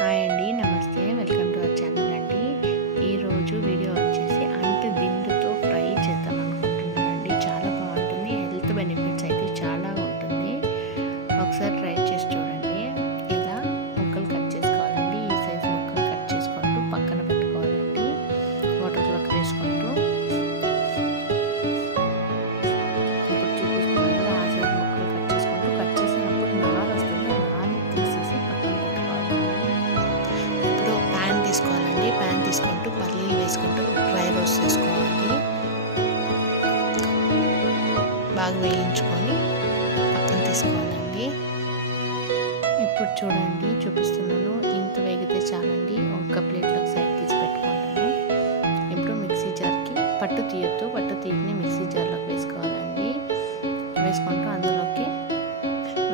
Hi అండి, నమస్తే. Welcome to our channel అండి. ఈరోజు వీడియో వచ్చేసి అంటు దిండుతో ఫ్రై చేద్దాం అనుకుంటున్నానండి. చాలా బాగుంటుంది, హెల్త్ బెనిఫిట్స్ అయితే చాలా ఉంటుంది. ఒకసారి ట్రై చేసి చూడండి. ఇలా ముక్కలు కట్ చేసుకోవాలండి. ఈ సైజ్ ముక్కలు కట్ చేసుకుంటూ పక్కన పెట్టుకోవాలండి. వాటర్లోకి వేసుకుంటూ ఇప్పుడు చూపిస్తున్నాను కదా, ఆ సైజ్ ముక్కలు కట్ చేసుకుంటూ కట్ చేసినప్పుడు నార వస్తుంది. నారని తీసేసి పక్కన పెట్టుకోవాలి. ఇప్పుడు ప్యాన్ తీసుకోవాలండి. ప్యాన్ తీసుకుంటూ పల్లీలు వేసుకుంటూ డ్రై రోస్ట్ చేసుకోవాలి. బాగా వేయించుకొని పక్కన తీసుకోవాలండి. ఇప్పుడు చూడండి, చూపిస్తున్నాను. ఇంత వేగితే చాలండి. ఒక ప్లేట్లోకి సైడ్ తీసి పెట్టుకుంటాము. ఇప్పుడు మిక్సీ జార్కి పట్టు తీయొద్దు, పట్టు తీయని మిక్సీ జార్లోకి వేసుకోవాలండి. వేసుకుంటూ అందులోకి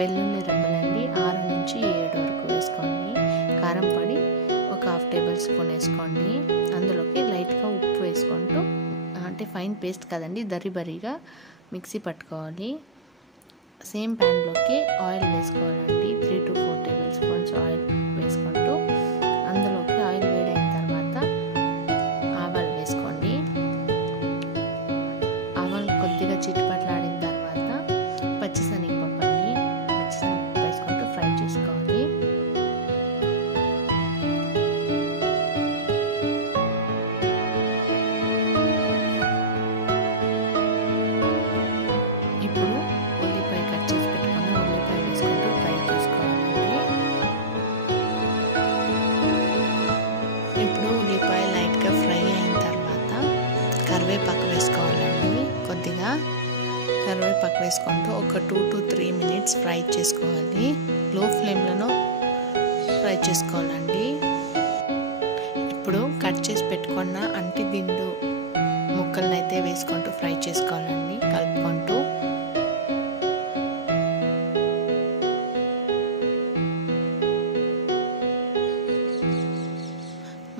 వెల్లుల్లి రెబ్బలండి 6 నుంచి 7 వరకు వేసుకోండి. కారం పొడి ఒక 1/2 టేబుల్ స్పూన్ వేసుకోండి. అందులోకి లైట్గా ఉప్పు వేసుకుంటూ, అంటే ఫైన్ పేస్ట్ కదండి, దరిబరిగా మిక్సీ పట్టుకోవాలి. సేమ్ ప్యాన్లోకి ఆయిల్ వేసుకోవాలండి. 3 to 4 టేబుల్ స్పూన్స్ ఆయిల్ వేసుకుంటూ అందులోకి ఆయిల్ వేడైన తర్వాత ఆవాలు వేసుకోండి. ఆవాలు కొద్దిగా చిట్టుపట్లాడిన తర్వాత పచ్చిశనగపప్పు అండి, పచ్చిశనగపప్పు వేసుకుంటూ ఫ్రై చేసుకోవాలి. ఇప్పుడు ఉల్లిపాయ కట్ చేసి పెట్టుకుని ఉల్లిపాయ వేసుకుంటూ ఫ్రై చేసుకోవాలండి. ఇప్పుడు ఉల్లిపాయ లైట్గా ఫ్రై అయిన తర్వాత కరివేపాకు వేసుకోవాలండి. కొద్దిగా కరివేపాకు వేసుకుంటూ ఒక 2 to 3 మినిట్స్ ఫ్రై చేసుకోవాలి. లో ఫ్లేమ్లో ఫ్రై చేసుకోవాలండి. ఇప్పుడు కట్ చేసి పెట్టుకున్న అంటి దిండు ముక్కలను అయితే వేసుకుంటూ ఫ్రై చేసుకోవాలండి, కలుపుకుంటూ.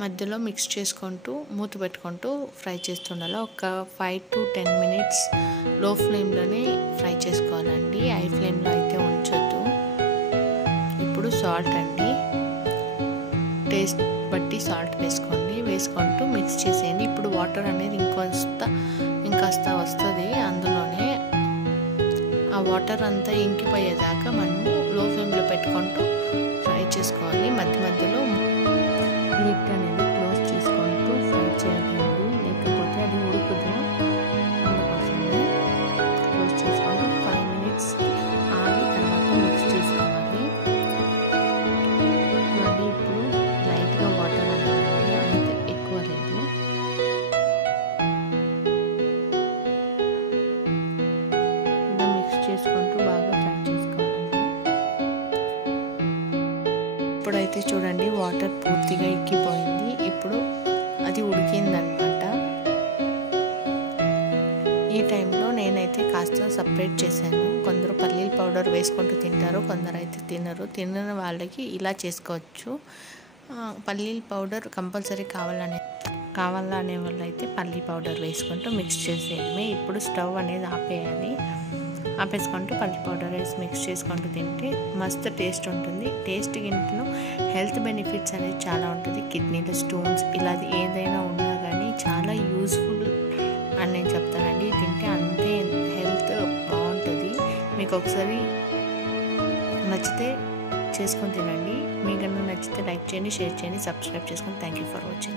మధ్యలో మిక్స్ చేసుకుంటూ మూత పెట్టుకుంటూ ఫ్రై చేస్తుండాలి. ఒక 5 to 10 మినిట్స్ లో ఫ్లేమ్లోనే ఫ్రై చేసుకోవాలండి. హై ఫ్లేమ్లో అయితే ఉంచొద్దు. ఇప్పుడు సాల్ట్ అండి, టేస్ట్ బట్టి సాల్ట్ వేసుకోండి. వేసుకుంటూ మిక్స్ చేసేయండి. ఇప్పుడు వాటర్ అనేది ఇంకాస్త వస్తుంది. అందులోనే ఆ వాటర్ అంతా ఇంకిపోయేదాకా మనము లో ఫ్లేమ్లో పెట్టుకుంటూ ఫ్రై చేసుకోవాలి. మధ్య మధ్యలో లిడ్ అనేది క్లోజ్ చేసుకుంటూ ఫ్రై చేయాలండి, లేకపోతే అది ఉడుకుదు. అందుకోసమే క్లోజ్ చేసుకుంటూ 5 మినిట్స్ ఆగి తర్వాత మిక్స్ చేసుకోవాలి. మళ్ళీ ఇప్పుడు లైట్గా వాటర్ అనేది అంత ఎక్కువ లేదు. ఇలా మిక్స్ చేసుకుంటూ బాగా ఫ్రై చేసుకోవాలండి. ఇప్పుడైతే చూడండి, వాటర్ పూర్తిగా ఎక్కిపోయింది. ఇప్పుడు అది ఉడికిందనమాట. ఈ టైంలో నేనైతే కాస్త సపరేట్ చేశాను. కొందరు పల్లీల పౌడర్ వేసుకుంటూ తింటారు, కొందరు అయితే తినరు. తినని వాళ్ళకి ఇలా చేసుకోవచ్చు. పల్లీల పౌడర్ కంపల్సరీ కావాలనే వాళ్ళు అయితే పల్లీ పౌడర్ వేసుకుంటూ మిక్స్ చేసేయడమే. ఇప్పుడు స్టవ్ అనేది ఆపేసుకుంటూ పల్లి పౌడర్ వేసి మిక్స్ చేసుకుంటూ తింటే మస్తు టేస్ట్ ఉంటుంది. టేస్ట్ గింటను హెల్త్ బెనిఫిట్స్ అనేది చాలా ఉంటుంది. కిడ్నీలో స్టోన్స్ ఇలా ఏదైనా ఉన్నా కానీ చాలా యూస్ఫుల్ అని నేను చెప్తానండి. తింటే అంతే హెల్త్ బాగుంటుంది. మీకు ఒకసారి నచ్చితే చేసుకొని తినండి. మీకు నచ్చితే లైక్ చేయండి, షేర్ చేయండి, సబ్స్క్రైబ్ చేసుకొని. Thank you for watching.